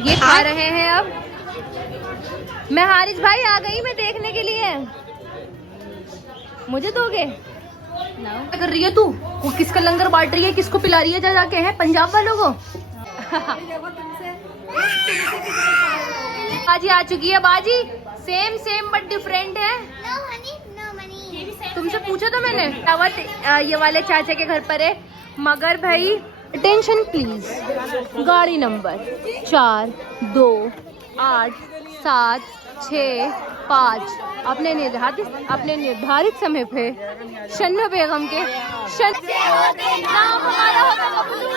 ये खा रहे हैं अब। मैं हारिस भाई आ गई मैं देखने के लिए। मुझे दोगे? क्या कर रही है तू? वो किसका लंगर बांट रही है? किसको पिला रही है? जा जाके है पंजाब वालों को। बाजी आ चुकी है। बाजी सेम सेम बट डिफरेंट है। तुमसे पूछा था मैंने। दावत ये वाले चाचा के घर पर है, मगर भाई अटेंशन प्लीज। गाड़ी नंबर 428765 अपने निर्धारित समय पे शन्नो बेगम के नाम हमारा होता बबलू,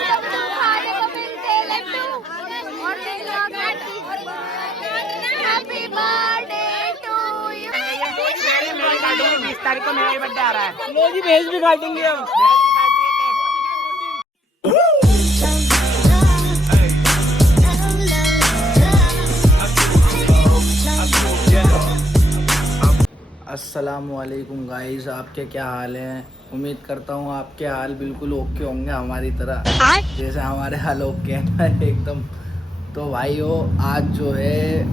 खाने को मिलते लड्डू और हैप्पी बर्थडे टू यू। 20 तारीख को मेरा बर्थडे आ रहा है। लो जी भेज भी काटेंगे हम। अस्सलामुअलैकुम गाइस, आपके क्या हाल हैं? उम्मीद करता हूँ आपके हाल बिल्कुल ओके होंगे हमारी तरह, जैसे हमारे हाल ओके हैं एकदम। तो भाइयों, आज जो है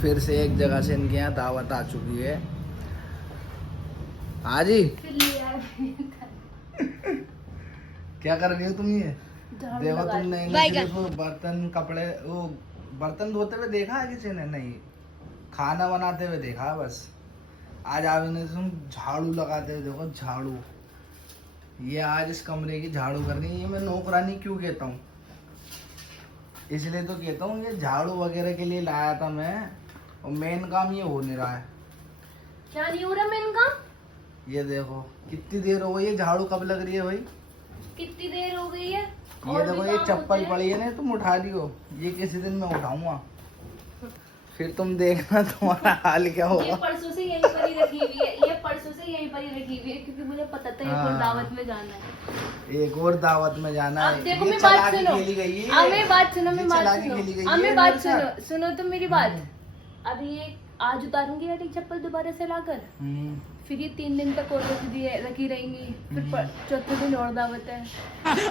फिर से एक जगह से इनके यहाँ दावत आ चुकी है। हाँ जी। क्या कर रही हो तुम? ये देखो तुमने सिर्फ बर्तन कपड़े वो बर्तन धोते हुए देखा है किसी ने? नहीं, खाना बनाते हुए देखा है बस। आज आप इन्हें तुम झाड़ू लगाते हुए देखो, झाड़ू। ये आज इस कमरे की झाड़ू कर रही है। ये मैं नौकरानी क्यों कहता हूँ? इसलिए तो कहता हूँ ये झाड़ू वगैरह के लिए लाया था मैं, और मेन काम ये हो नहीं रहा है। क्या नहीं हो रहा मेन काम? ये देखो कितनी देर हो गई है, झाड़ू कब लग रही है भाई? कितनी देर हो गई है? ये देखो ये चप्पल पड़ी है ना, तुम उठा रही हो। ये किसी दिन मैं उठाऊंगा, फिर तुम देखना तुम्हारा हाल क्या होगा। ये परसों से यहीं पर ही रखी हुई है। ये परसों से यहीं पर ही रखी हुई है क्योंकि मुझे पता था एक और दावत में जाना है। एक और दावत में जाना है। देखो ये मेरी बात चालाकी सुनो। खेली गई है। मेरी बात सुनो, मेरी बात चालाकी सुनो, खेली गई है मेरी बात मेरे साथ। सुनो तुम मेरी बात। अभी ये आज उतारूंगी ये चप्पल दोबारा से लाकर, फिर ये 3 दिन तक और रखी रहेंगी, फिर चौथे दिन और दावत है।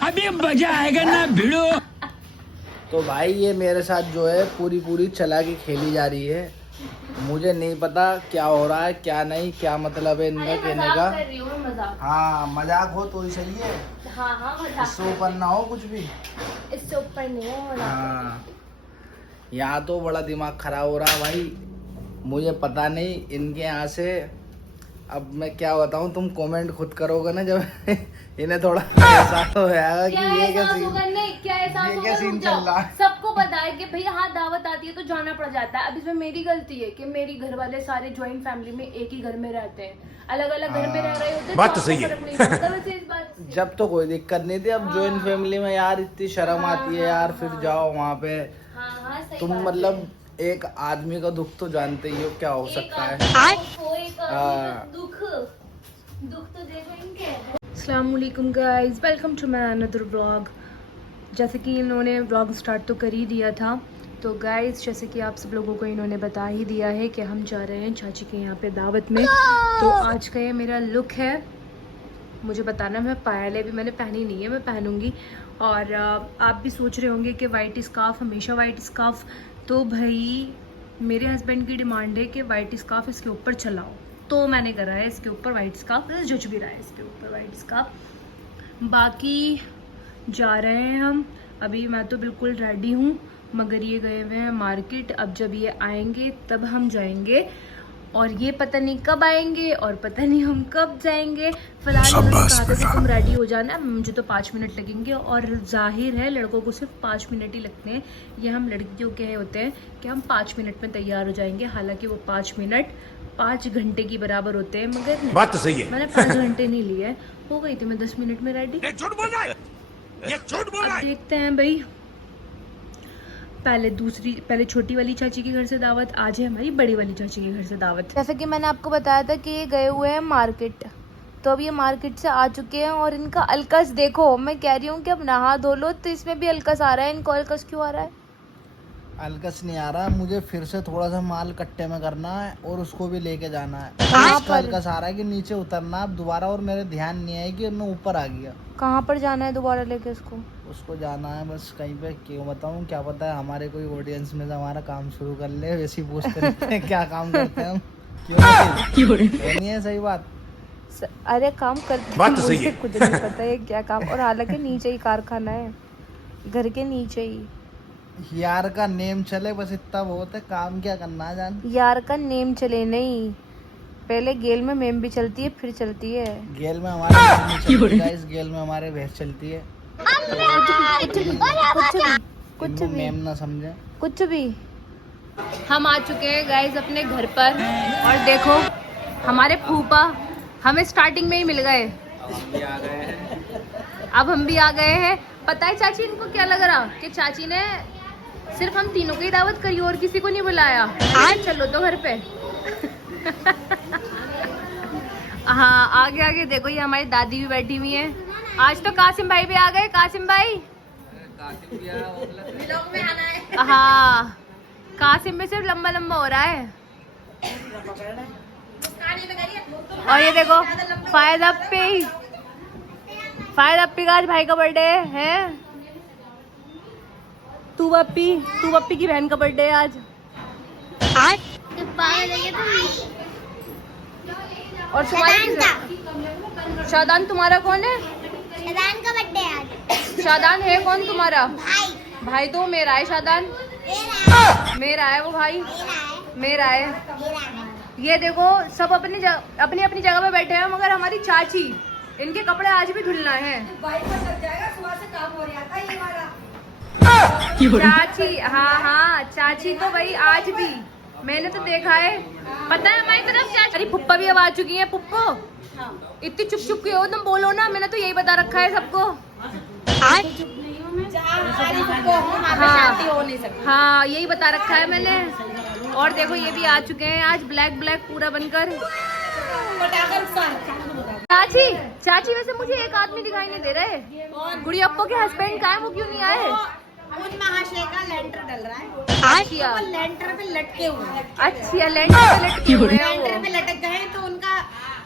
अभी मजा आएगा ना भिड़ो। तो भाई ये मेरे साथ जो है पूरी चालाकी खेली जा रही है। मुझे नहीं पता क्या हो रहा है क्या नहीं, क्या मतलब है इनका कहने का। कर रही हूँ मैं मजाक। हाँ मजाक हो तो ही सही है, हाँ मजाक। इससे ऊपर ना हो कुछ भी। इससे ऊपर नहीं हो मजाक। हाँ, यहाँ तो बड़ा दिमाग खराब हो रहा है भाई। मुझे पता नहीं इनके यहाँ से अब मैं क्या बताऊँ, तुम कमेंट खुद करोगे ना जब इन्हें थोड़ा एहसास हो जाएगा कि ये क्या सीन, ये क्या सीन चल रहा है। सबको पता है कि भैया हाँ दावत आती है तो जाना पड़ जाता है। अब इसमें मेरी गलती है कि मेरी घर वाले सारे ज्वाइंट फैमिली में एक ही घर में रहते हैं, अलग अलग घर में रह रहे होते हैं। बात तो सही है। जब तो कोई दिक्कत नहीं थी, अब ज्वाइंट फैमिली में यार इतनी शर्म आती है यार। फिर जाओ वहाँ पे, तुम मतलब एक आदमी का दुख तो जानते ही हो क्या हो सकता है। अस्सलाम वालेकुम guys, welcome to my another vlog. जैसे कि इन्होंने व्लॉग स्टार्ट तो कर ही दिया था, तो गाइस जैसे कि आप सब लोगों को इन्होंने बता ही दिया है कि हम जा रहे हैं चाची के यहाँ पे दावत में। तो आज का ये मेरा लुक है। मुझे बताना, मैं पायलें भी मैंने पहनी नहीं है, मैं पहनूंगी। और आप भी सोच रहे होंगे कि वाइट स्कार्फ, हमेशा वाइट स्कार्फ। तो भाई मेरे हस्बैंड की डिमांड है कि वाइट स्कार्फ इसके ऊपर चलाओ, तो मैंने करा है इसके ऊपर वाइट स्कार्फ, जच भी रहा है इसके ऊपर वाइट स्कार्फ। बाकी जा रहे हैं हम। अभी मैं तो बिल्कुल रेडी हूँ, मगर ये गए हुए हैं मार्केट। अब जब ये आएंगे तब हम जाएंगे, और ये पता नहीं कब आएंगे और पता नहीं हम कब जाएंगे। फिलहाल तुम रेडी हो जाना, मुझे तो 5 मिनट लगेंगे। और जाहिर है लड़कों को सिर्फ 5 मिनट ही लगते हैं। ये हम लड़कियों के होते हैं कि हम 5 मिनट में तैयार हो जाएंगे, हालांकि वो 5 मिनट 5 घंटे की बराबर होते हैं। मगर बात तो सही है। मैंने 5 घंटे नहीं लिए, हो गई थी मैं 10 मिनट में रेडी। ये झूठ बोल रहा है, ये झूठ बोल रहा अब है। देखते हैं भाई। पहले छोटी वाली चाची के घर से दावत, आज है हमारी बड़ी वाली चाची के घर से दावत। जैसा कि मैंने आपको बताया था कि ये गए हुए हैं मार्केट, तो अब ये मार्केट से आ चुके हैं। और इनका अलकस देखो, मैं कह रही हूँ कि अब नहा धो लो, तो इसमें भी अलकस आ रहा है। इनको अलकस क्यों आ रहा है? अलकस नहीं आ रहा, मुझे फिर से थोड़ा सा माल कट्टे में करना है और उसको भी लेके जाना है। कहाँ पर? अलकस आ रहा है कि नीचे उतरना अब दोबारा, और मेरे ध्यान नहीं है कि मैं ऊपर आ गया। कहाँ पर जाना है दोबारा लेके उसको? उसको जाना है बस कहीं पे। क्यों बताऊँ, क्या पता है हमारे कोई ऑडियंस में से हमारा काम शुरू कर ले, वैसे ही पूछते रहते हैं क्या काम करते हैं हम। क्यों नहीं है सही बात। अरे काम करते बात तो सही है। कुछ नहीं पता है क्या काम, और हालांकि नीचे ही कारखाना है, घर के नीचे ही। यार का नेम चले बस इतना बहुत है, काम क्या करना है जान। यार का नेम चले नहीं, पहले गेल में मेम भी चलती है फिर चलती है। गेल में हमारे मेम नहीं चलती guys, गेल में हमारे भैंस चलती है। कुछ इनको भी मेम ना समझे। कुछ भी। हम आ चुके हैं गाइस अपने घर पर, और देखो हमारे फूफा हमें स्टार्टिंग में ही मिल गए। अब हम भी आ गए हैं। पता है चाची इनको क्या लग रहा कि चाची ने सिर्फ हम तीनों की दावत करी और किसी को नहीं बुलाया। आज चलो तो घर पे। हाँ आगे आगे देखो, ये हमारी दादी भी बैठी हुई है। आज तो कासिम भाई भी आ गए। कासिम भाई हाँ, कासिम में सिर्फ लंबा लंबा हो रहा है। और ये देखो फायद अप्पी का आज भाई का बर्थडे है। तू पप्पी की बहन का बर्थडे है आज। और शादान तुम्हारा कौन है? शादान का बर्थडे आज। शादान है कौन तुम्हारा? भाई भाई तो मेरा है। शादान मेरा है, वो भाई मेरा है। ये देखो सब अपनी अपनी जगह पे बैठे हैं, मगर हमारी चाची, इनके कपड़े आज भी धुलना है। चाची हाँ चाची तो भाई आज भी मैंने तो देखा है। पता है हमारी तरफ चाची। अरे पुप्पा भी अब आ चुकी है। पुप्पो इतनी चुप चुप क्यों हो तुम? बोलो ना, मैंने तो यही बता रखा है सबको। हाँ यही बता रखा है मैंने। और देखो ये भी आ चुके हैं आज ब्लैक पूरा बनकर। चाची वैसे मुझे एक आदमी दिखाई नहीं दे रहे। गुड़ी अप्पो के हस्बैंड कहाँ है, वो क्यों नहीं आए? उन महाशय का लेंटर डल रहा है। अच्छा वो लेंटर पे लटके हुए हैं। अच्छा लेंटर पे लटके हुए हैं लेंटर वो। पे लटक गए तो उनका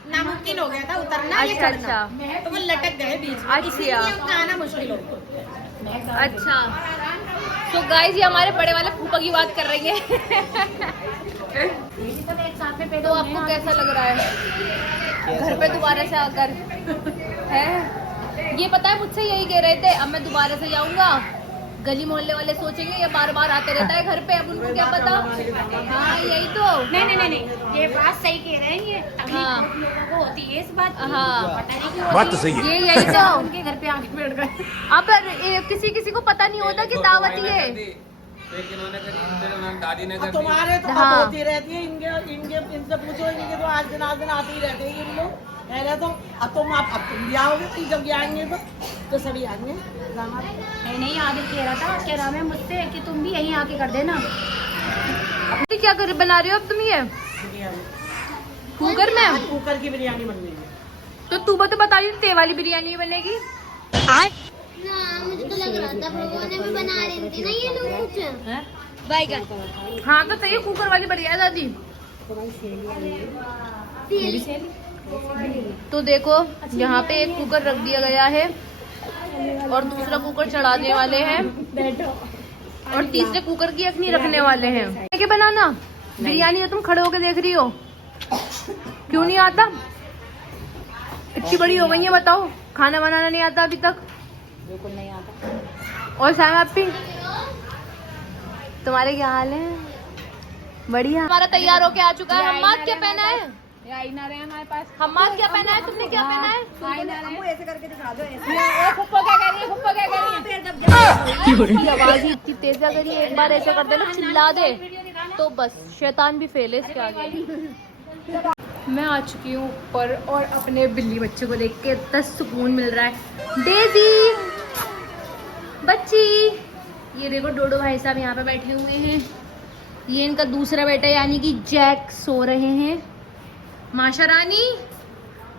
नामुमकिन हो गया था उतरना, ये अच्छा, चढ़ना। तो वो लटक गए बीच में, अच्छा। इसीलिए उनका आना मुश्किल हो गया। अच्छा तो गाइस ये हमारे बड़े वाले फूफा की बात कर रही है। तो आपको कैसा लग रहा है घर पे दोबारा से आकर? है ये पता है मुझसे यही कह रहे थे, अब मैं दोबारा से जाऊंगा। गली मोहल्ले वाले सोचेंगे ये बार बार आते रहता है घर पे, अब उनको क्या पता। हाँ यही तो। नहीं, ये बात सही कह रहे हैं। ये हाँ लोगों को होती है इस बात की। हाँ पता नहीं क्यों बात तो सही है। ये यही तो। उनके घर पे आके बैठ गए। अब किसी को पता नहीं होता कि दावत ही है। दादी ने तुम्हारे तो हाँ। अब होती रहती है। इनसे पूछो, इनके तो आज दिन आते ही रहते हैं ये लोग। पहले तो अब तुम भी आओगे, तो जब आएंगे तो सभी आएंगे। नहीं आगे कह रहा था, कह रहा मैं मुझसे कि तुम भी यहीं आके कर देना। क्या कर बना रही हो अब तुम? ये कुकर में कुकर की बिरयानी बन रही है। तो तू तो बता रही थी ते वाली बिरयानी बनेगी। ना मुझे तो लग रहा था भगवान भी बना रहे थे ना ये लोग कुछ बैगन। हाँ तो सही कुकर वाली बढ़िया है दादी। तो देखो यहाँ पे एक कुकर रख दिया गया है और दूसरा कुकर चढ़ाने वाले हैं और तीसरे कुकर की अखनी रखने वाले हैं। क्या बनाना बिरयानी? तुम खड़े होके देख रही हो, क्यों नहीं आता? इतनी बड़ी हो गई है, बताओ खाना बनाना नहीं आता अभी तक? बिल्कुल नहीं आता। और सामा अपी तुम्हारे क्या हाल है? बढ़िया। हमारा तैयार होके आ चुका है। हम्माद क्या पहना है? हमारे पास हम्माद क्या पहना है? तुमने क्या पहना है? ऐसे करके दिखा दो। की आवाज ही इतनी तेज अगर ये एक बार ऐसे कर दे ना, चिल्ला दे तो बस शैतान भी फेल है इसके आगे। मैं आ चुकी हूँ ऊपर और अपने बिल्ली बच्चे को देख के इतना सुकून मिल रहा है। डेजी बच्ची, ये देखो डोडो भाई साहब यहाँ पे बैठे हुए हैं। ये इनका दूसरा बेटा यानी कि जैक सो रहे हैं। माशा रानी,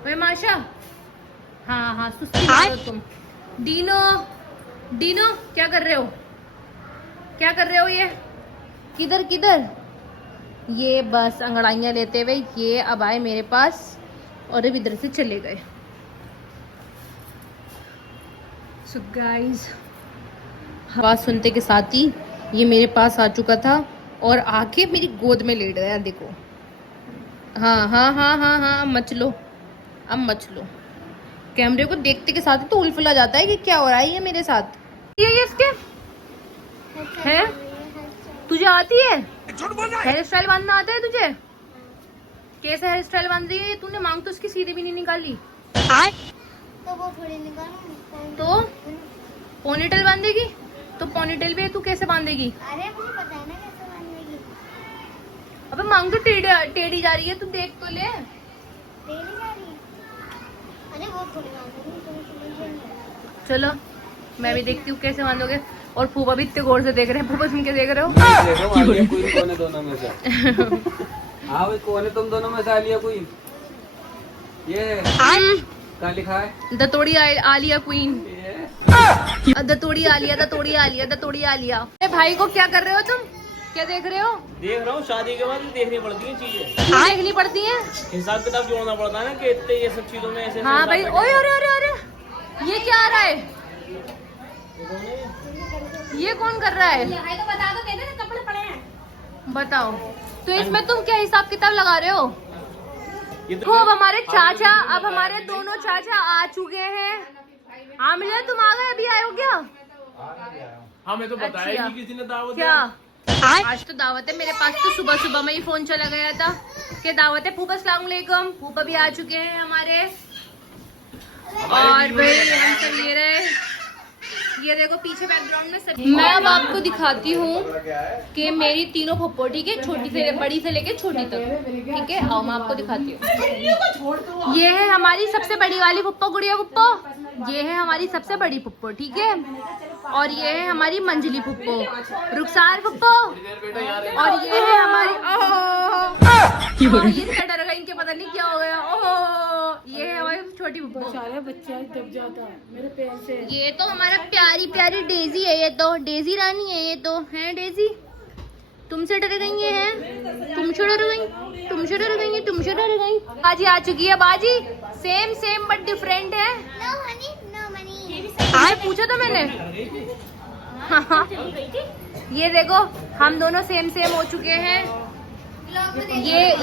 वे माशा, हाँ सुस्ती मारो तुम। डीनो क्या कर रहे हो? ये किधर? ये बस अंगड़ाइयाँ लेते हुए ये अब आए मेरे पास और अब इधर से चले गए। सो गाइस आवाज़ सुनते के साथ ही ये मेरे पास आ चुका था और आके मेरी गोद में लेट गया। देखो, हाँ हाँ हाँ हाँ हाँ, अब मच लो, अब मच लो। कैमरे को देखते के साथ ही तो उलफुला जाता है कि क्या हो रहा है ये मेरे साथ। ये इसके हैं? तुझे आती है हेयर स्टाइल बांधना? आता है तुझे? कैसे हेयर स्टाइल बांध रही है? तूने मांग तो उसकी सीधी भी नहीं निकाली। तो वो थोड़ी निकालूं तो पोनीटेल बांधेगी? तो पोनीटेल भी तू कैसे बांधेगी? अरे मुझे पता है ना कैसे बांधने की। अबे मांग तो टेढ़ी जा रही है, तू देख तो ले। टेढ़ी जा रही है। अरे वो थोड़ी बांधूंगी, तुम समझ नहीं। चलो मैं भी देखती हूँ कैसे बांधोगे। और फूफा भी इतने गौर से देख रहे हैं। फूफा सुन के देख रहे हो? कौन है दोनों में से? हाँ भाई, कौन है तुम दोनों में से? आलिया कोई? ये क्या लिखा है? दतोड़ी आलिया क्वीन। दतोड़ी आलिया, दतोड़ी आलिया, दतोड़ी आलिया। अरे भाई को क्या कर रहे हो तुम? क्या देख रहे हो? देख रहा हूँ, शादी के बाद देखनी पड़ती है चीजें, क्यों देखनी पड़ती हैं? हिसाब किताब जोड़ना पड़ता है ना कि इतने ये सब चीजों में ऐसे। हाँ भाई। ओए अरे अरे अरे, ये क्या आ रहा है? ये कौन कर रहा है? तो बता दो, कहते ना कपड़े पड़े हैं। बताओ तो इसमें तुम क्या हिसाब किताब लगा रहे हो? ये तो अब हमारे चाचा, अब हमारे दोनों चाचा आ चुके हैं। आमिर तुम आ गए? अभी आए हो क्या? हमें तो बताया अच्छा। कि किसी ने दावत क्या आज तो दावत है मेरे पास। तो सुबह सुबह में ही फोन चला गया था कि दावत है। फूफा अस्सलाम वालेकुम। फूफा भी आ चुके हैं हमारे। और भाई हम सब ये देखो पीछे बैकग्राउंड में सब। मैं अब आपको दिखाती हूँ कि मेरी तीनों फुप्पो, ठीक है, छोटी से बड़ी से लेके छोटी तक, ठीक है। आओ मैं आपको दिखाती हूँ। ये है हमारी सबसे बड़ी वाली फुप्पो, गुड़िया फुप्पो। ये है हमारी सबसे बड़ी फुप्पो, ठीक है। और ये है हमारी मंजली फुप्पो, रुखसार फुप्पो। और ये है हमारी ये क्या डर गई, इनके पता नहीं क्या हो गया। ओह, ये है हमारी छोटी फुप्पो। बच्चा दब जाता मेरे पैर से। ये तो हमारा प्यारी प्यारी डेजी है। ये तो डेजी रानी है। ये तो है डेजी। तुमसे डर गई हैं? तुमसे डर गई? तुमसे डर गई? तुमसे डर गई? बाजी आ चुकी है। बाजी सेम बट डिफरेंट है। No honey, no money. आज पूछा था मैंने। हाँ। ये देखो हम दोनों सेम हो चुके हैं।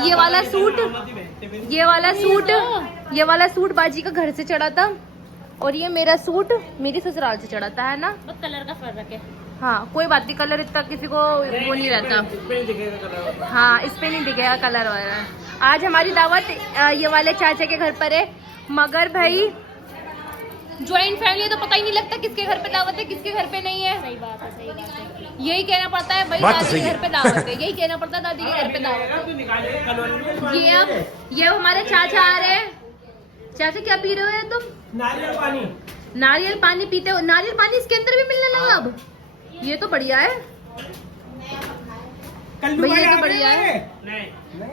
ये वाला सूट बाजी का घर से चढ़ा था। और ये मेरा सूट मेरी ससुराल से चढ़ा था, है ना। बस कलर का फर्क है। हाँ कोई बात नहीं, कलर इतना किसी को वो नहीं रहता। हाँ इस पे नहीं दिखेगा कलर वगैरह। आज हमारी दावत ये वाले चाचा के घर पर है। मगर भाई ज्वाइंट फैमिली है तो पता ही नहीं लगता किसके घर पे दावत है किसके घर पे नहीं है। सही बात है, सही बात है। यही कहना पड़ता है भाई, दादी के घर पे दावत है। यही कहना पड़ता है दादी के घर पे दावत है। ये हमारे चाचा आ रहे हैं। चाचा क्या पी रहे हो तुम? नारियल पानी पीते हो? नारियल पानी इसके अंदर भी मिलने लगा अब। ये तो बढ़िया है भैया, ये तो बढ़िया है।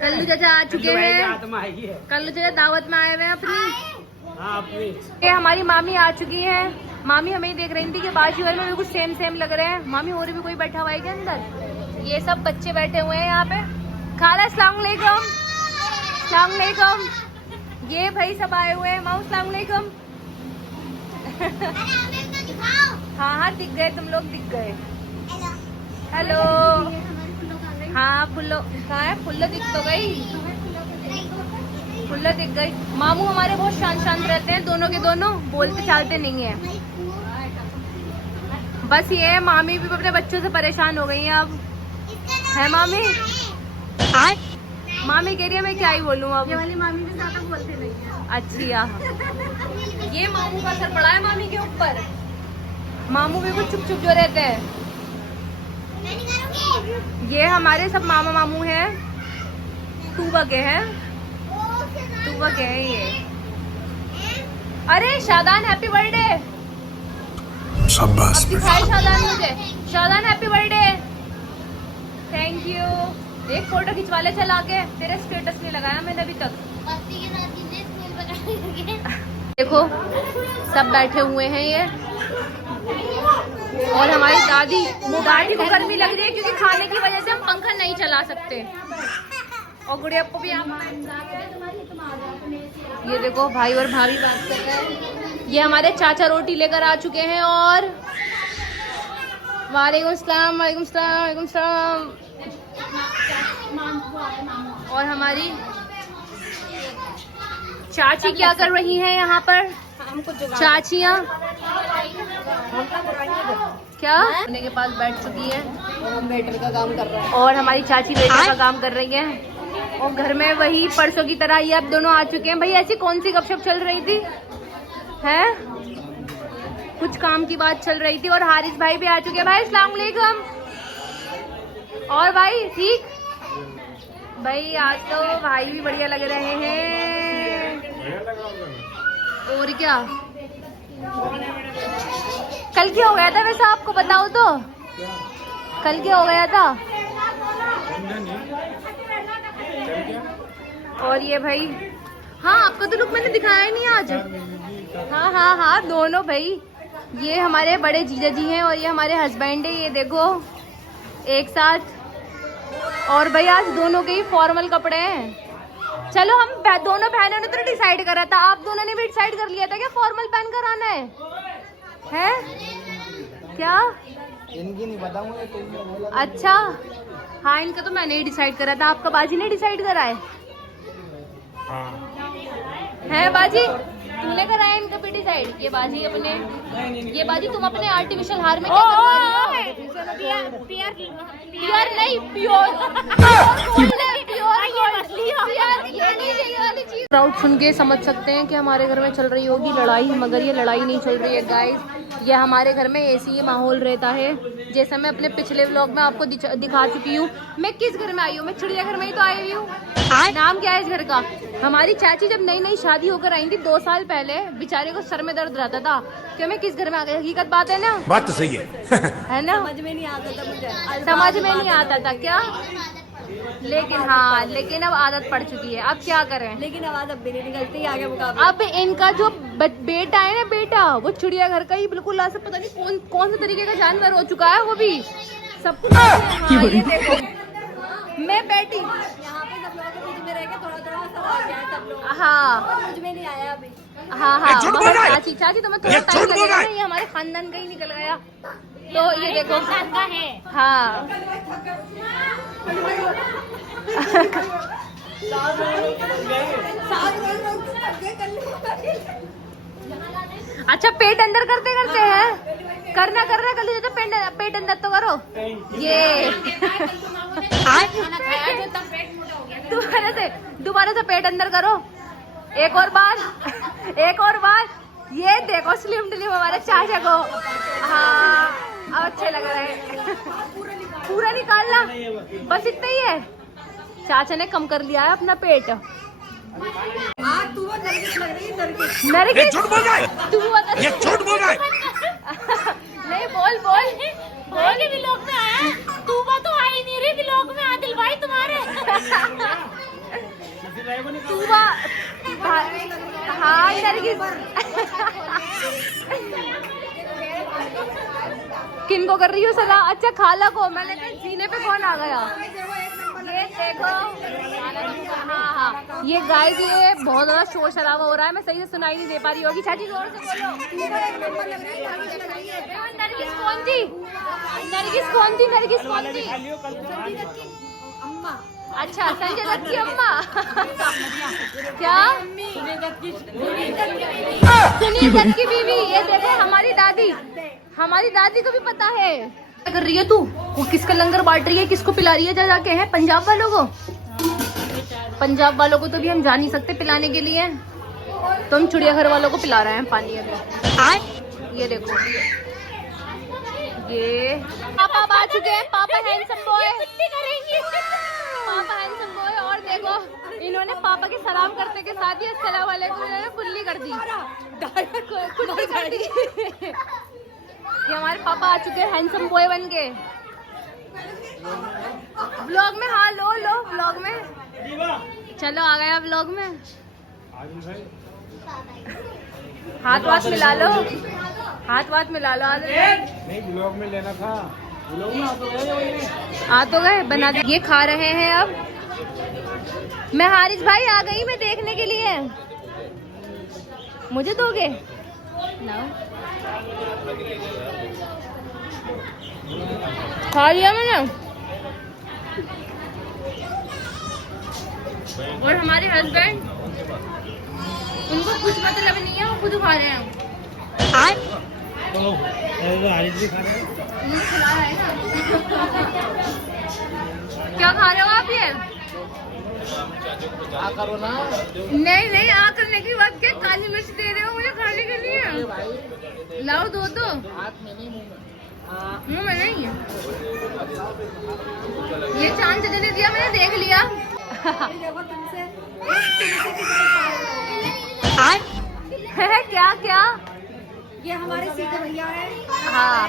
कल्लू चाचा आ चुके हैं। कल्लू चाचा दावत में आए हुए हैं अपनी। ये हमारी मामी आ चुकी हैं। मामी हमें ही देख रही थी कि बाजू वाले में बिल्कुल सेम लग रहे हैं। मामी और भी कोई बैठा हुआ है क्या अंदर? ये सब बच्चे बैठे हुए हैं यहाँ पे। खाला अस्सलाम वालेकुम। अस्सलाम वालेकुम। ये भाई सब आए हुए हैं। माऊ अस्सलाम वालेकुम। हाँ दिख गए, तुम लोग दिख गए। हेलो। हाँ फुल्लो कहाँ है? फुल्लो दिख तो गई, फुल्लो दिख गई। मामू हमारे बहुत शांत रहते हैं, दोनों के दोनों बोलते चालते नहीं है। बस ये है, मामी भी अपने बच्चों से परेशान हो गई हैं अब, है मामी? मामी कह रही है मैं क्या ही बोलूँ अब। ये वाली मामी भी ज्यादा बोलते नहीं है। अच्छी ये मामू का असर पड़ा है मामी के ऊपर। मामू भी कुछ चुप जो रहते हैं। ये हमारे सब मामा मामू हैं। 2 बगे हैं ये। अरे शादान हैप्पी बर्थडे। शाबाश बेटा। शादान मुझे Shadan happy birthday. Thank you. एक फोटो खिंचवा ले चल आके, तेरे स्टेटस नहीं लगाया मैंने अभी तक। देखो सब बैठे हुए हैं ये। और हमारी दादी को गर्मी लग रही है क्योंकि खाने की वजह से हम पंखा नहीं चला सकते। और गुड़िया को भी ये देखो भाई और भाभी बात कर रहे हैं। ये हमारे चाचा रोटी लेकर आ चुके हैं और वालेकुम सलाम, वालेकुम सलाम, वालेकुम सलाम। और हमारी चाची क्या कर रही हैं यहाँ पर? चाचियाँ क्या अपने के पास बैठ चुकी है और हम वेटर का काम कर रहे हैं। और हमारी चाची वेटर का काम कर रही है और घर में वही परसों की तरह ये अब दोनों आ चुके हैं। भाई ऐसी कौन सी गपशप चल रही थी? है कुछ काम की बात चल रही थी। और हारिस भाई भी आ चुके हैं। भाई अस्सलाम वालेकुम। और भाई ठीक भाई, आज तो भाई भी बढ़िया लग रहे हैं। और क्या कल क्या हो गया था वैसे आपको बताओ तो? कल क्या हो गया था? और ये भाई हाँ, आपका तो लुक मैंने दिखाया ही नहीं आज। हाँ हाँ हाँ, दोनों भाई, ये हमारे बड़े जीजा जी हैं और ये हमारे हस्बैंड है। ये देखो एक साथ। और भाई आज दोनों के ही फॉर्मल कपड़े हैं। चलो हम दोनों बहनों ने तो डिसाइड करा था, आप दोनों ने भी डिसाइड कर लिया था क्या फॉर्मल पहन कर आना है? क्या इनकी नहीं पता मुझे, तो अच्छा हाँ, इनका तो मैंने ही डिसाइड करा था, आपका बाजी ने डिसाइड करा है? है बाजी तूने करा है इनका भी डिसाइड? ये बाजी अपने, ये बाजी तुम अपने आर्टिफिशियल हार में क्या करवा रही हो? प्योर नहीं, प्राउड सुन के समझ सकते हैं कि हमारे घर में चल रही होगी लड़ाई, मगर ये लड़ाई नहीं चल रही है गाइस। ये हमारे घर में ऐसी माहौल रहता है। जैसा मैं अपने पिछले व्लॉग में आपको दिखा चुकी हूँ। मैं किस घर में आई हूँ? मैं चिड़ियाघर में ही तो आई हुई हूँ। नाम क्या है इस घर का? हमारी चाची जब नई नई शादी होकर आई थी 2 साल पहले, बेचारे को सर में दर्द रहता था कि मैं किस घर में आ गई। हकीकत बात है ना? बात तो सही है ना? समझ में नहीं आता था मुझे, समझ में नहीं आता था क्या? लेकिन हाँ, लेकिन अब आदत पड़ चुकी है, अब क्या करें। लेकिन आवाज अब भी नहीं निकलती आगे मुकाबले। अब इनका जो बेटा है ना, बेटा वो चिड़ियाघर का ही बिल्कुल ऐसा पता नहीं कौन से तरीके का जानवर हो चुका है। वो भी सब कुछ हाँ, ये देखो मैं बैठी यहाँ पे सब लोगों के बीच में रह के थोड़ा थोड़ा सब आ गया है सब लोग। हाँ मुझ में नहीं आया अभी। हाँ हाँ चाची तुम्हें थोड़ा टाइम लगेगा, ये हमारे खानदान का ही निकल गया। तो ये देखो का है। हाँ अच्छा पेट अंदर करते करते हैं करना कर रहा कर लीजिए, तो पेट अंदर तो करो। ये दोबारा से पेट अंदर करो। एक और बार एक और बार। ये देखो स्लिम डिलिम हमारे चाचा को। हाँ अब अच्छे लग रहे हैं। पूरा निकालना, बस इतना ही है। चाचा ने कम कर लिया है अपना पेट। नरगिस झूठ बोल रहा है, ये झूठ बोल रहा है। नहीं बोल बोल बोल के व्लॉग में आया। तूबा तो आई नहीं रही व्लॉग में, आदिल भाई तुम्हारे। तूबा हाँ नरगिस किन को कर रही हो सलाह? अच्छा खाला को। मैंने कहा सीने पे कौन आ गया? ये देखो हाँ हाँ, ये गाइस ये बहुत ज्यादा शोर शराबा हो रहा है, मैं सही से सुनाई नहीं दे पा रही होगी। चाची जोर से बोलो। नरगिस कौन थी? नरगिस कौन थी? नरगिस कौन थी? अम्मा। अच्छा संजय दत्त की अम्मा। क्या? सुनील दत्त की बीवी। ये देखो हमारी दादी, हमारी दादी को भी पता है। क्या कर रही है तू? वो किसका लंगर बांट रही है? किसको पिला रही है? जा जाके है पंजाब वालों को। पंजाब वालों को तो भी हम जा नहीं सकते पिलाने के लिए, तो हम चिड़ियाघर वालों को पिला रहे हैं पानी अभी। ये देखो ये पापा आ चुके हैं। पापा हैंडसम बॉय, पापा हैंडसम बॉय। और देखो इन्होंने पापा के सलाम करने के साथ ही अस्सलाम वालेकुम इन्होंने बुल्ली कर दी, कुल्ली कर दी। ये हमारे पापा आ चुके हैं हैंडसम बॉय बन के व्लॉग में। हाँ लो लो व्लॉग में, चलो आ गया व्लॉग में। हाथ वाथ मिला लो, हाथ वाथ मिला लो। नहीं ब्लॉग में लेना था, ब्लॉग में आ तो गए बना दे। ये खा रहे हैं अब। मैं हारिस भाई आ गई मैं देखने के लिए। मुझे दोगे? ना खा लिया मैंने। और हमारे हस्बैंड, उनको कुछ मतलब नहीं है, वो खुद खा रहे हैं। उन्हें खिला रहा है ना। क्या खा रहे हो आप ये? नहीं नहीं, आ करने की बात क्या, काली मिर्च दे रहे हो मुझे खाने के लिए? लाओ दो तो। मुँह में नहीं है ये, चांद से ने दिया, मैंने देख लिया। क्या क्या? ये हमारे सीधे भैया है। हाँ,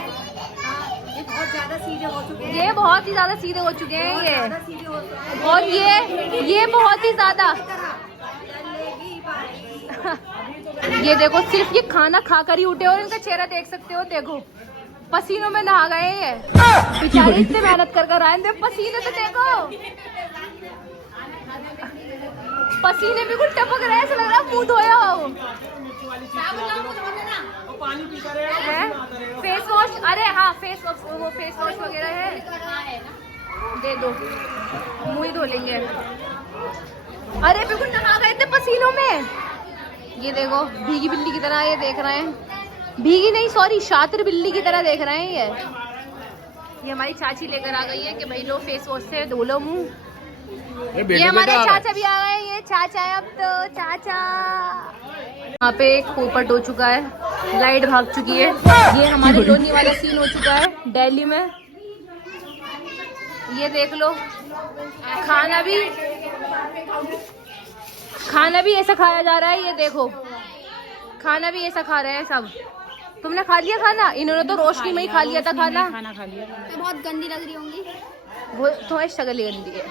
ये बहुत ज्यादा सीधे हो चुके हैं। ये बहुत ही ज्यादा सीधे हो चुके हैं ये, सीधे हो चुके हैं। और ये बहुत ही ज्यादा। ये देखो, सिर्फ ये खाना खाकर ही उठे और इनका चेहरा देख सकते हो, देखो पसीनों में नहा गए ये बेचारे, इतने मेहनत कर आए थे, पसीने तो देखो, पसीने भी कुछ टपक रहे हैं, ऐसा लग रहा है मुंह धोया हो। फेस वॉश, अरे हाँ फेस वॉश, वो फेस वॉश वगैरह है, दे दो, मुंह ही धो लेंगे। अरे बिल्कुल नहा गए थे पसीनों में। ये देखो भीगी बिल्ली की तरह ये देख रहे हैं, भीगी नहीं सॉरी, शातिर बिल्ली की तरह देख रहे हैं ये हमारी चाची लेकर आ गई है कि भाई लो फेस वॉश से धो लो मुंह। ये हमारे चाचा भी आ गए, ये चाचा है अब तो, चाचा। यहाँ पे एक पोपट हो चुका है, लाइट भाग चुकी है। ये हमारे लोनी वाला सीन हो चुका है दिल्ली में। ये देख लो, खाना भी ऐसा खाया जा रहा है, ये देखो खाना भी ऐसा खा रहे हैं सब। तुमने खा लिया खाना? इन्होंने तो रोशनी में ही खा लिया था खाना खा लिया। मैं बहुत गंदी लग रही होंगी। वो तुम्हारी शक्ल ही गंदी है।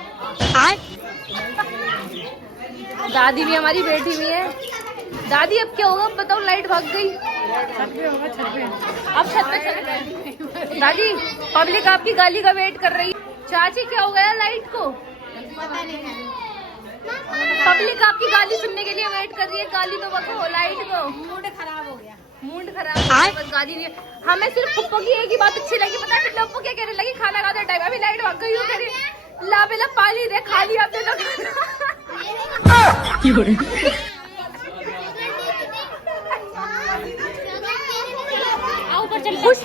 दादी भी हमारी बैठी हुई है। दादी अब क्या होगा बताओ, लाइट भाग गई। छत पे होगा, छत पे। अब छत पे चले दादी, पब्लिक आपकी गाली का वेट कर रही है। चाची क्या हो गया लाइट को? पब्लिक आपकी गाली सुनने के लिए वेट कर रही है, गाली तो बको लाइट को। मूड खराब हो गया, बस गाली नहीं। हमें सिर्फ पप्पो की एक ही बात अच्छी लगी, पता है पप्पो क्या कहने लगी, खाना खाते टाइम अभी लाइट भाग गई हो, कह रही ला बेला पानी दे, खा लिया आपने तो खुश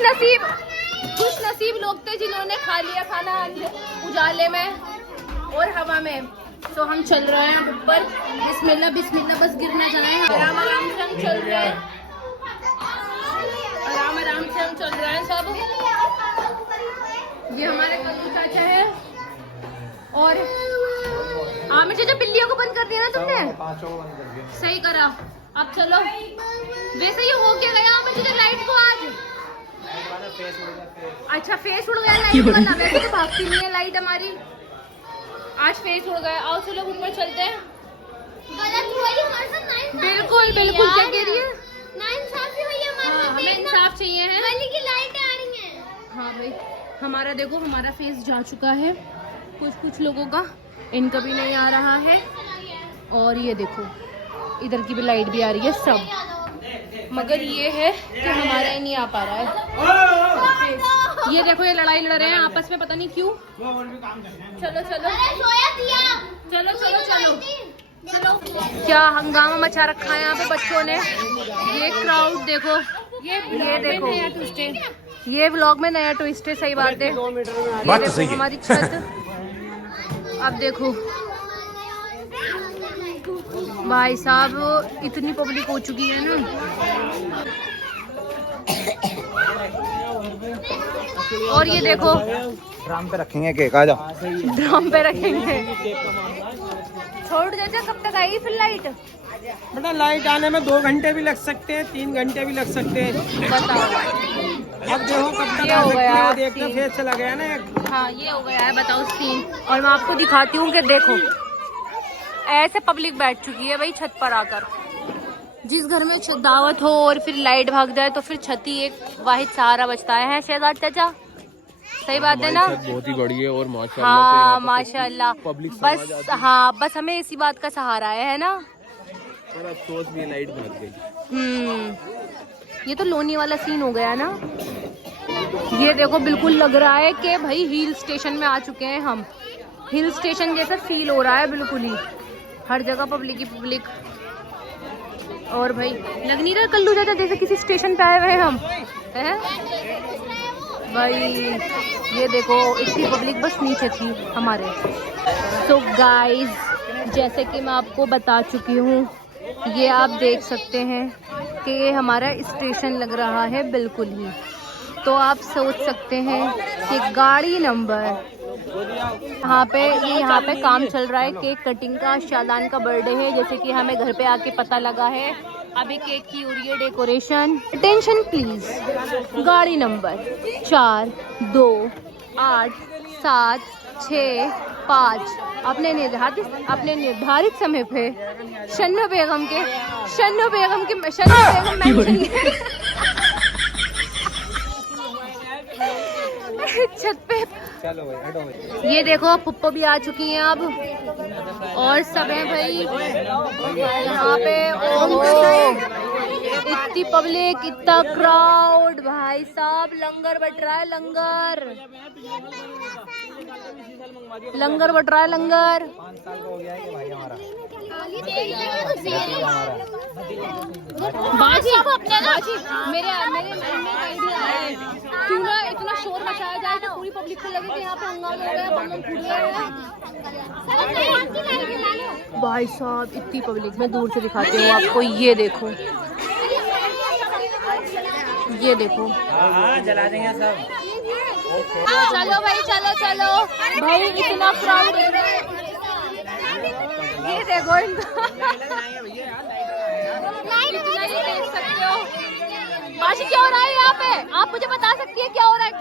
नसीब लोग थे जिन्होंने खा लिया खाना उजाले में और हवा में। तो हम चल रहे हैं ऊपर, बिस्मिल्लाह बिस्मिल्लाह, बस गिर ना जाए। आराम आराम से हम चल रहे हैं, आराम आराम से हम चल रहे हैं सब। ये हमारे कल्लू चाचा है। और आमिर चाचा, बिल्लियों को बंद कर दिया ना तुमने? सही करा। अब चलो, वैसे ये हो क्या गया आमिर चाचा लाइट को आज? अच्छा फेस उड़ गया लाइट का, वैसे तो भागती नहीं है लाइट हमारी, आज फेस उड़ गया। आओ चलो ऊपर चलते हैं। बिल्कुल बिल्कुल, क्या कह रही है? हमें इंसाफ चाहिए है। लाइटें आ रही हैं। हाँ भाई, हमारा देखो, हमारा फेस जा चुका है, कुछ लोगों का, इनका भी नहीं आ रहा है। और ये देखो इधर की भी लाइट भी आ रही है सब, मगर ये है कि हमारा ही नहीं आ पा रहा है। ये देखो ये लड़ाई लड़ रहे हैं आपस में, पता नहीं क्यों। चलो चलो चलो चलो चलो चलो। क्या हंगामा मचा रखा है यहाँ पे बच्चों ने। ये क्राउड देखो, ये देखो, ये व्लॉग में नया ट्विस्ट है। सही बात है, बात तो सही है। हमारी छत अब देखो भाई साहब, इतनी पब्लिक हो चुकी है ना। और ये देखो ड्राम पे रखेंगे केक, आ जाओ। ड्राम पे रखेंगे। छोड़ देते, कब तक आएगी फिर लाइट? बेटा लाइट आने में 2 घंटे भी लग सकते हैं, 3 घंटे भी लग सकते हैं। बताओ अब देखो कब तक ये आ हो सकती गया है, देखना सीन। फेस चला गया ना एक। हाँ ये हो गया है, बताओ सीन। और मैं आपको दिखाती हूँ कि देखो ऐसे पब्लिक बैठ चुकी है भाई छत पर आकर। जिस घर में दावत हो और फिर लाइट भाग जाए तो फिर छत ही एक वाहिद सहारा बचता है शहजाद चाचा। सही बात है ना? बहुत ही बड़ी है और माशाल्लाह। हाँ माशाल्लाह, बस हाँ बस हमें इसी बात का सहारा है ना। पर अफसोस भी लाइट भाग गई। ये तो लोनी वाला सीन हो गया ना। ये देखो बिल्कुल लग रहा है कि भाई हिल स्टेशन में आ चुके हैं हम। हिल स्टेशन जैसा फील हो रहा है बिल्कुल ही, हर जगह पब्लिक ही पब्लिक। और भाई लग नहीं रहा कल्लू चाचा जैसे किसी स्टेशन पे आए हुए हैं हम, हैं भाई। ये देखो इतनी पब्लिक बस नीचे थी हमारे। तो गाइस जैसे कि मैं आपको बता चुकी हूँ, ये आप देख सकते हैं कि ये हमारा स्टेशन लग रहा है बिल्कुल ही। तो आप सोच सकते हैं कि गाड़ी नंबर यहाँ पे काम चल रहा है केक कटिंग का। शादान का बर्थडे है जैसे कि हमें घर पे आके पता लगा है। अभी केक की हो रही है डेकोरेशन। Attention please. गाड़ी नंबर 4 2 8 7 6 5 अपने निर्धारित समय पे शन्नो बेगम मेंशन छत पे। चलो भाई हटो भाई। ये देखो पुप्पो भी आ चुकी हैं अब, और सब है भाई यहाँ पे। ओहो इतनी पब्लिक, इतना क्राउड भाई साहब। लंगर बट रहा है, लंगर बट रहा है, लंगर। 5 साल का हो गया है कि भाई हमारा बाजी मेरे आइडिया है, क्यों ना इतना शोर मचाया जाए कि पूरी पब्लिक को लगे कि यहाँ पे हंगामा हो रहा है, बम फूट रहा है। भाई साहब इतनी पब्लिक, मैं दूर से दिखाती हूँ आपको। ये देखो जला देंगे सब। चलो भाई चलो भाई इतना क्राउड। ये देखो इनको इतना ही देख सकते हो। बाजी क्या हो रहा है यहाँ पे, आप मुझे बता सकती है क्या हो रहा है?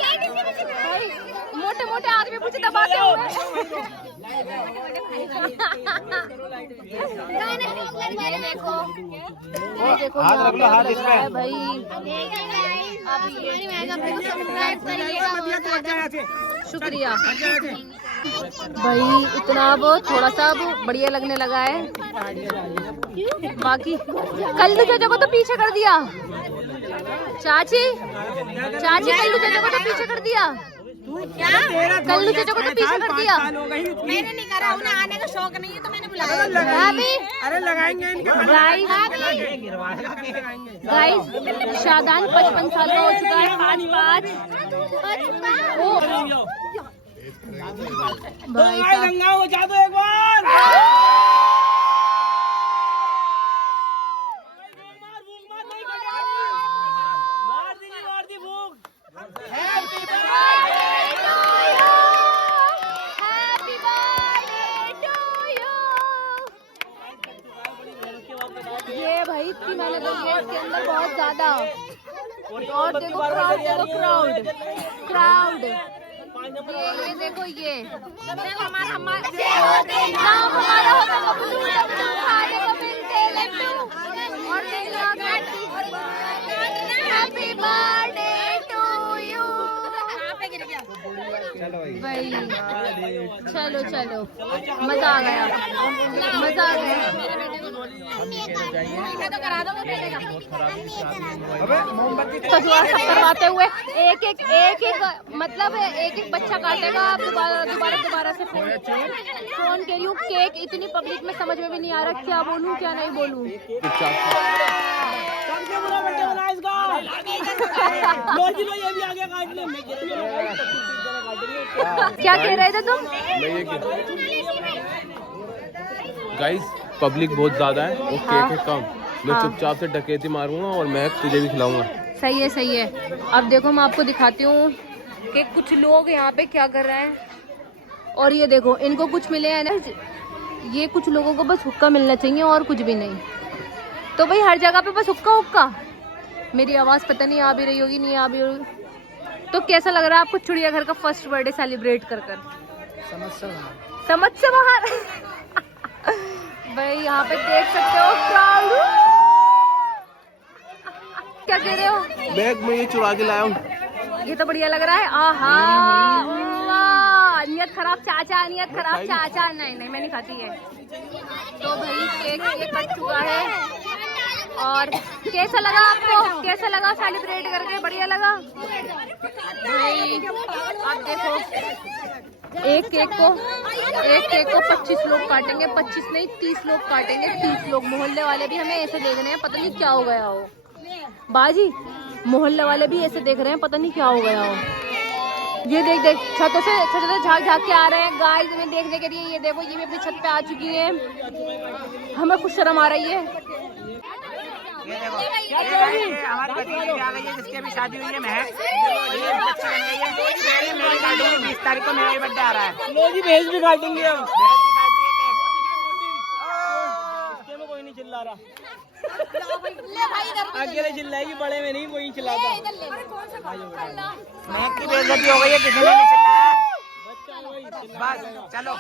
भाई मोटे मोटे आदमी मुझे दबाते हुए। ये देखो हाथ रख लो, हाथ इस पे। भाई शुक्रिया भाई। इतना अब थोड़ा सा अब बढ़िया लगने लगा है। बाकी कल्लू चाचा को तो पीछे कर दिया। चाची कल्लू चाचा को तो पीछे कर दिया। कल्लू चाचा को तो पीछे कर दिया। मैंने नहीं करा, उन्हें आने का शौक नहीं है तो मैंने बुलाया। अरे लगाएंगे इनके गाइस शादान 55 साल का हो चुका है। 5 भाई गंगा हो जा दो एक बार। ये भाई इतनी मेहनत लगी है इसके अंदर बहुत ज्यादा। और देखो क्राउड। ये देखो ये हमारा होता खाने को मिलते लड्डू। और हैप्पी बर्थडे टू यू भाई। चलो मजा आ गया। सजुआ सब करवाते हुए एक बच्चा काटेगा। आप दोबारा से फोन कह रही हूँ। केक इतनी पब्लिक में समझ में भी नहीं आ रहा क्या बोलूँ क्या नहीं बोलूँ। क्या कह रहे थे तुम? गाइस पब्लिक बहुत ज्यादा है और केक है कम। मैं चुपचाप से डकैती मारूंगा और मैं तुझे भी खिलाऊंगा। सही है। अब देखो मैं आपको दिखाती हूँ कि कुछ लोग यहाँ पे क्या कर रहे हैं। और ये देखो इनको कुछ मिले है ना, ये कुछ लोगों को बस हुक्का मिलना चाहिए और कुछ भी नहीं। तो भाई हर जगह पे बस हुक्का। मेरी आवाज़ पता नहीं आ भी रही होगी नहीं आ भी होगी। तो कैसा लग रहा है आपको चिड़ियाघर का फर्स्ट बर्थडे सेलिब्रेट कर? समझ से बाहर। भाई यहाँ पे देख सकते हो क्राउड। क्या कह रहे हो? बैग में ये चुरा के लाया हूँ। ये तो बढ़िया लग रहा है। आहा नियत खराब चाचा। नहीं मैं नहीं खाती है। तो भाई केक ये कट चुका है और कैसा लगा आपको, कैसा लगा सेलिब्रेट करके? बढ़िया लगा भाई। आप देखो एक केक को 25 लोग काटेंगे, 25 नहीं 30 लोग काटेंगे, 30 लोग। मोहल्ले वाले भी हमें ऐसे देख रहे हैं, पता नहीं क्या हो गया हो बाजी। मोहल्ले वाले भी ऐसे देख रहे हैं, पता नहीं क्या हो गया हो। ये देख छतों से झाँक के आ रहे हैं गाइस हमें देखने के लिए। ये देखो ये भी अपनी छत पे आ चुकी है, हमें कुछ शर्म आ रही है। हमारी भतीजी आ गई है जिसकी अभी शादी हुई है महक, ये बच्ची बन गई है। मेरी काटेंगे 20 तारीख को, मेरा बर्थडे आ रहा है। लो जी भैंस भी काटेंगे हम। इसके में कोई नहीं चिल्ला रहा, अकेले चिल्लाएगी, बड़े में नहीं कोई चिल्लाता। महक की बेइज्जती हो गई है, किसी ने नहीं चिल्लाया। बस चलो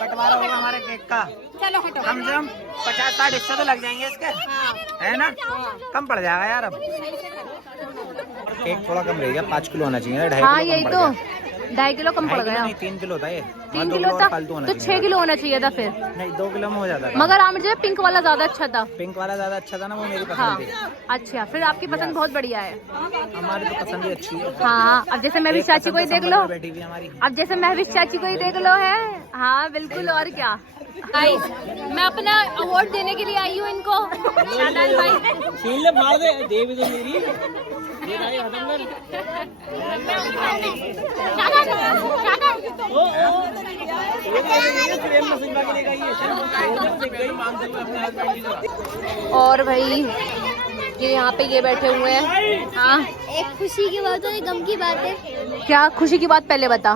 बंटवारा होगा हमारे केक का। चलो कम से कम 50-60 हिस्से तो लग जाएंगे इसके, है ना? कम पड़ जाएगा यार। अब केक थोड़ा कम रह गया, 5 किलो होना चाहिए, 2.5 हाँ किलो यही कम तो पड़ गया। 2.5 किलो कम पड़ गया। नहीं 3 किलो था ये, 3 2 किलो और था फालतू होना तो चाहिए 6 किलो होना चाहिए था फिर। नहीं 2 किलो में हो जाता था। मगर मुझे पिंक वाला ज्यादा अच्छा था। पिंक वाला ज्यादा अच्छा था ना, वो मेरी हाँ पसंद थी। अच्छा, फिर आपकी पसंद बहुत बढ़िया है। हमारी तो पसंद ही अच्छी है। हाँ अब जैसे मैं भी एक चाची को ही पसंद देख तो लो, संभल में बैठी हुई है हमारी। अब जैसे मैं भी चाची को ही देख लो है। हाँ बिल्कुल, और क्या गाइस, मैं अपना अवार्ड देने के लिए आई हूँ इनको। शादान भाई छीन ले, मार दे, दे भी दे मेरी। ये भाई खत्म कर। और भाई ये यहाँ पे ये बैठे हुए हैं। हाँ एक खुशी की बात और एक गम की बात है। क्या खुशी की बात पहले बता।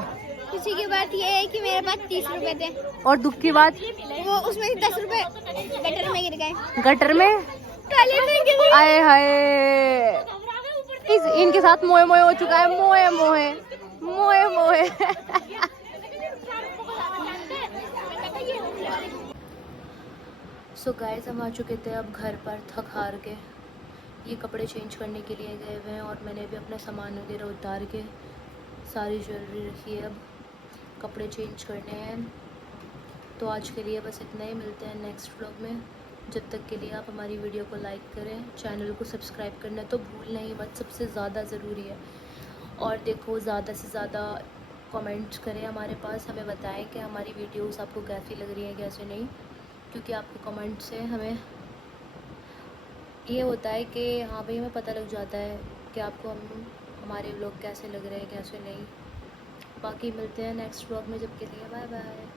खुशी की बात ये है कि मेरे पास 30 रुपए थे, और दुख की बात? वो उसमें से 10 रुपए गटर में गिर गए। गटर में? टॉयलेट में गिर गए। आए हाय, इनके साथ मोए मोए हो चुका है। मोए मोए मोए मोए सो गाइस हम आ चुके थे अब घर पर थक हार के। ये कपड़े चेंज करने के लिए गए हुए हैं और मैंने भी अपना सामान वगैरह उतार के सारी ज्वेलरी रखी है, अब कपड़े चेंज करने हैं। तो आज के लिए बस इतना ही, मिलते हैं नेक्स्ट व्लॉग में। जब तक के लिए आप हमारी वीडियो को लाइक करें, चैनल को सब्सक्राइब करना तो भूलना ही मत, सबसे ज़्यादा ज़रूरी है। और देखो ज़्यादा से ज़्यादा कमेंट्स करें हमारे पास, हमें बताएं कि हमारी वीडियोस आपको कैसी लग रही हैं कैसे नहीं, क्योंकि आपके कमेंट से हमें ये होता है कि हाँ भाई हमें पता लग जाता है कि आपको हमारे व्लॉग कैसे लग रहे हैं कैसे नहीं। बाकी मिलते हैं नेक्स्ट व्लॉग में, जब के लिए बाय बाय।